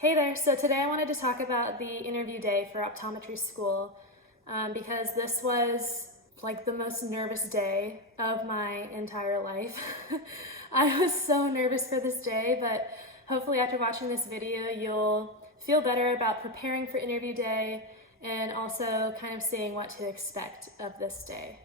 Hey there, so today I wanted to talk about the interview day for optometry school because this was like the most nervous day of my entire life. I was so nervous for this day, but hopefully after watching this video you'll feel better about preparing for interview day and also kind of seeing what to expect of this day.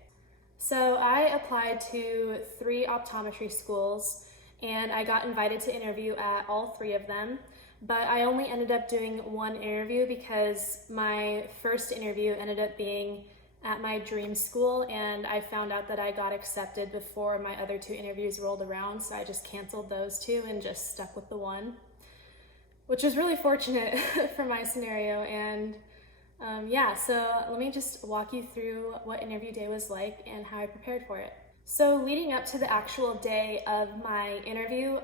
So I applied to 3 optometry schools and I got invited to interview at all 3 of them. But I only ended up doing 1 interview because my first interview ended up being at my dream school and I found out that I got accepted before my other 2 interviews rolled around, so I just canceled those 2 and just stuck with the 1, which was really fortunate for my scenario. And yeah, so let me just walk you through what interview day was like and how I prepared for it. So leading up to the actual day of my interview,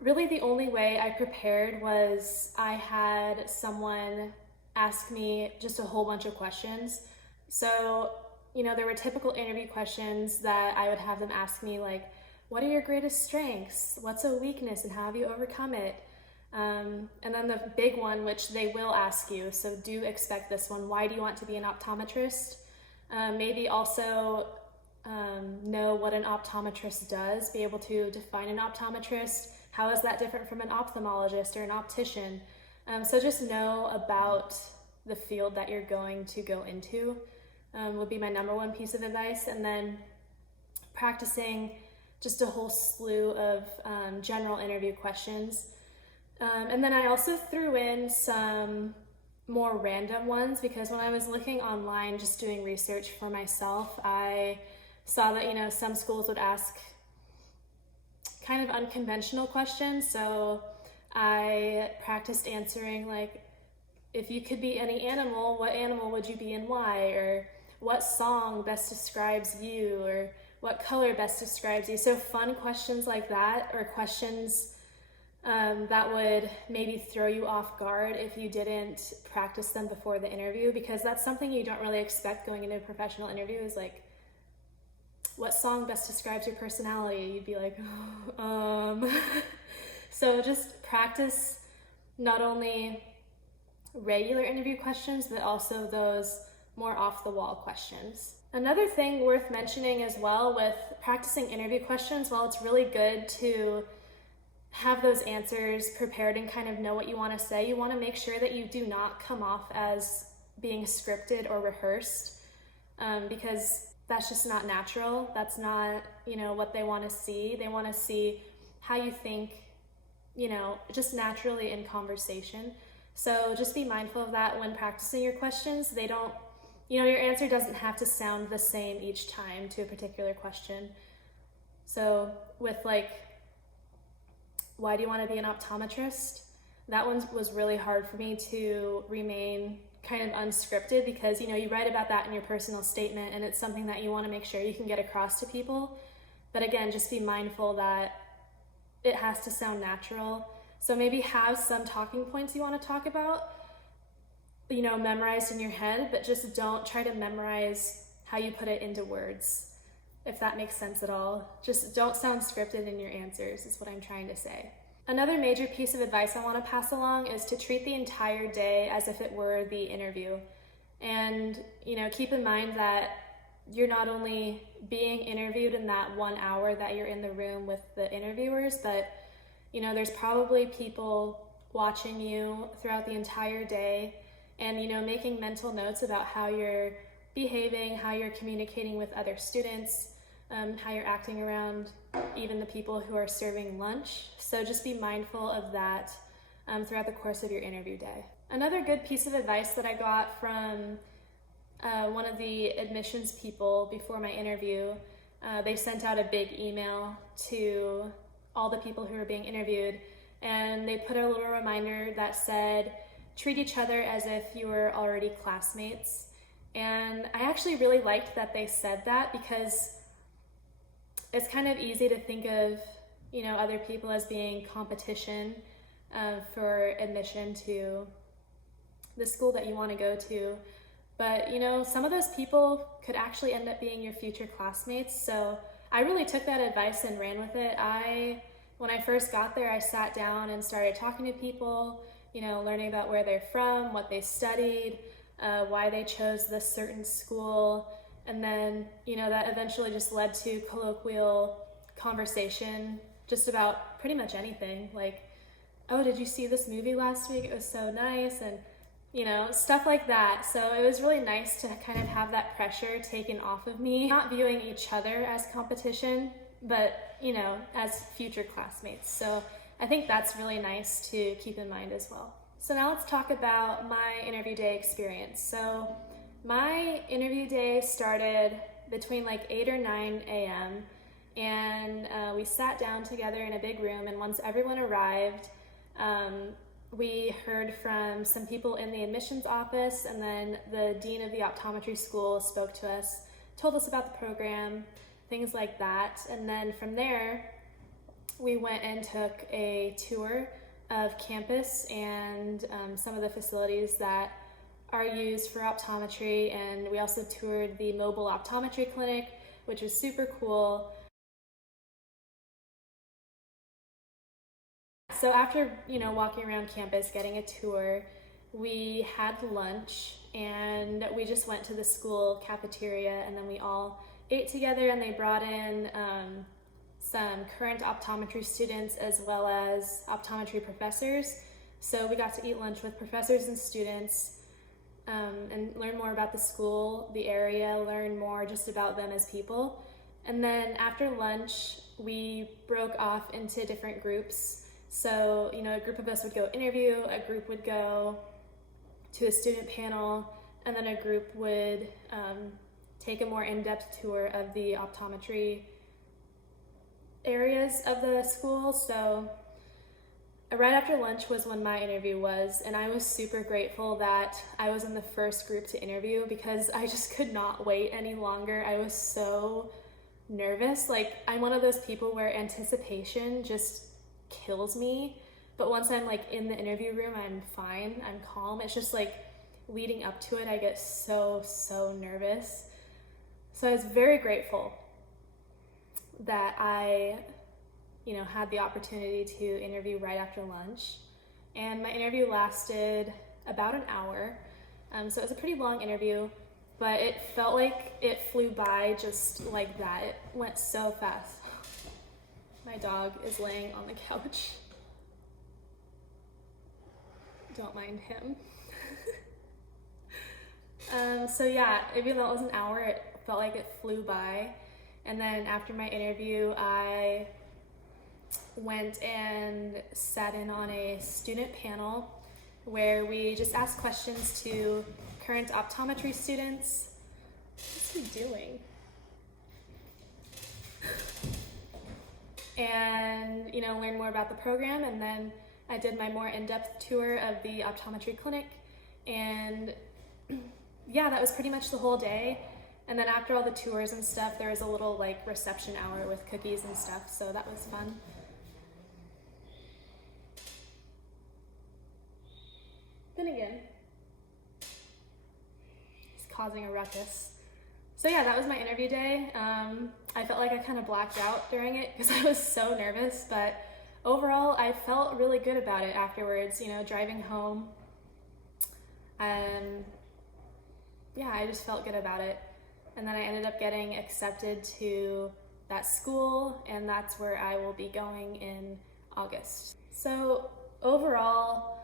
really the only way I prepared was I had someone ask me just a whole bunch of questions. So, there were typical interview questions that I would have them ask me, like, what are your greatest strengths? What's a weakness and how have you overcome it? And then the big one, which they will ask you, so do expect this one: why do you want to be an optometrist? Maybe also know what an optometrist does, be able to define an optometrist. How is that different from an ophthalmologist or an optician? So just know about the field that you're going to go into would be my number 1 piece of advice. And then practicing just a whole slew of general interview questions. And then I also threw in some more random ones because when I was looking online, just doing research for myself, I saw that, some schools would ask kind of unconventional questions. So I practiced answering like, if you could be any animal, what animal would you be and why? Or what song best describes you? Or what color best describes you? So fun questions like that, or questions that would maybe throw you off guard if you didn't practice them before the interview, because that's something you don't really expect going into a professional interview, is like, what song best describes your personality? You'd be like, So just practice not only regular interview questions, but also those more off the wall questions. Another thing worth mentioning as well with practicing interview questions, while it's really good to have those answers prepared and kind of know what you want to say, you want to make sure that you do not come off as being scripted or rehearsed, because that's just not natural. That's not, what they want to see. They want to see how you think, just naturally in conversation. So just be mindful of that when practicing your questions. They don't, your answer doesn't have to sound the same each time to a particular question. So with like, why do you want to be an optometrist? That one was really hard for me to remain kind of unscripted because, you write about that in your personal statement and it's something that you want to make sure you can get across to people. But again, just be mindful that it has to sound natural. So maybe have some talking points you want to talk about, memorized in your head, but just don't try to memorize how you put it into words, if that makes sense at all. Just don't sound scripted in your answers, is what I'm trying to say. Another major piece of advice I want to pass along is to treat the entire day as if it were the interview. And, keep in mind that you're not only being interviewed in that 1 hour that you're in the room with the interviewers, but, there's probably people watching you throughout the entire day and, making mental notes about how you're behaving, how you're communicating with other students, how you're acting around even the people who are serving lunch. So just be mindful of that throughout the course of your interview day. Another good piece of advice that I got from one of the admissions people before my interview, they sent out a big email to all the people who were being interviewed, and they put a little reminder that said, treat each other as if you were already classmates. And I actually really liked that they said that, because it's kind of easy to think of, other people as being competition for admission to the school that you want to go to. But, some of those people could actually end up being your future classmates. So I really took that advice and ran with it. I when I first got there, I sat down and started talking to people, learning about where they're from, what they studied, why they chose this certain school. And then, that eventually just led to colloquial conversation just about pretty much anything. Like, oh, did you see this movie last week? It was so nice. And, stuff like that. So it was really nice to kind of have that pressure taken off of me, not viewing each other as competition, but, as future classmates. So I think that's really nice to keep in mind as well. So now let's talk about my interview day experience. So my interview day started between like 8 or 9 a.m. and we sat down together in a big room, and once everyone arrived, we heard from some people in the admissions office, and then the dean of the optometry school spoke to us, told us about the program, things like that. And then from there, we went and took a tour of campus and some of the facilities that are used for optometry. And we also toured the mobile optometry clinic, which was super cool. So after, walking around campus, getting a tour, we had lunch and we just went to the school cafeteria, and then we all ate together, and they brought in some current optometry students as well as optometry professors. So we got to eat lunch with professors and students and learn more about the school, the area, learn more just about them as people. And then after lunch, we broke off into different groups. So, a group of us would go interview, a group would go to a student panel, and then a group would take a more in-depth tour of the optometry areas of the school. So right after lunch was when my interview was, and I was super grateful that I was in the first group to interview because I just could not wait any longer. I was so nervous. Like, I'm one of those people where anticipation just kills me, but once I'm like in the interview room, I'm fine, I'm calm. It's just like leading up to it, I get so nervous. So I was very grateful that I had the opportunity to interview right after lunch, and my interview lasted about an hour. So it was a pretty long interview, but it felt like it flew by just like that. It went so fast. My dog is laying on the couch. Don't mind him. So yeah, even though it was an hour, it felt like it flew by. And then after my interview, I went and sat in on a student panel where we just asked questions to current optometry students. What's he doing? And, learn more about the program. And then I did my more in-depth tour of the optometry clinic. And yeah, that was pretty much the whole day. And then after all the tours and stuff, there was a little like reception hour with cookies and stuff. So that was fun. Then again, he's causing a ruckus. So yeah, that was my interview day. I felt like I kind of blacked out during it because I was so nervous, but overall I felt really good about it afterwards, driving home. Yeah, I just felt good about it. And then I ended up getting accepted to that school, and that's where I will be going in August. So overall,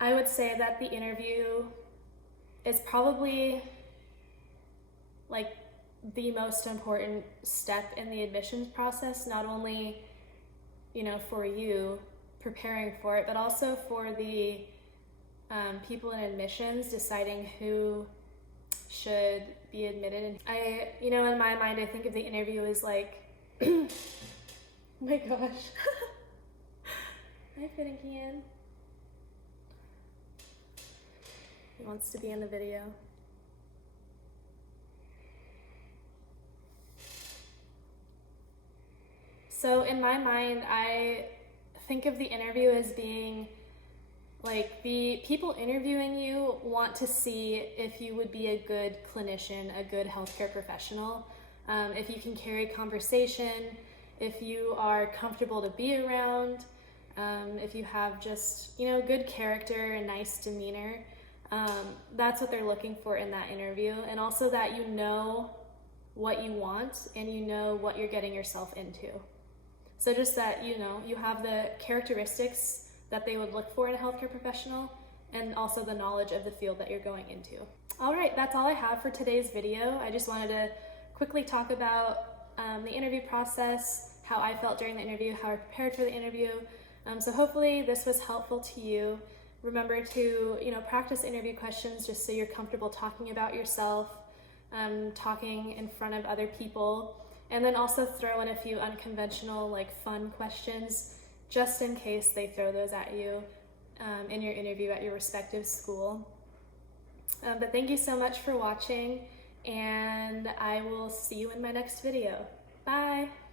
I would say that the interview is probably like the most important step in the admissions process, not only, for you preparing for it, but also for the people in admissions deciding who should be admitted. In my mind, I think of the interview as like, oh my gosh. Hi, Finnegan. He wants to be in the video. So in my mind, I think of the interview as being like the people interviewing you want to see if you would be a good clinician, a good healthcare professional, if you can carry conversation, if you are comfortable to be around, if you have just, good character and nice demeanor. That's what they're looking for in that interview. And also that you know what you want and you know what you're getting yourself into. So just that, you have the characteristics that they would look for in a healthcare professional and also the knowledge of the field that you're going into. All right, that's all I have for today's video. I just wanted to quickly talk about the interview process, how I felt during the interview, how I prepared for the interview. So hopefully this was helpful to you. Remember to, practice interview questions just so you're comfortable talking about yourself, talking in front of other people, and then also throw in a few unconventional, fun questions just in case they throw those at you in your interview at your respective school. But thank you so much for watching, and I will see you in my next video. Bye!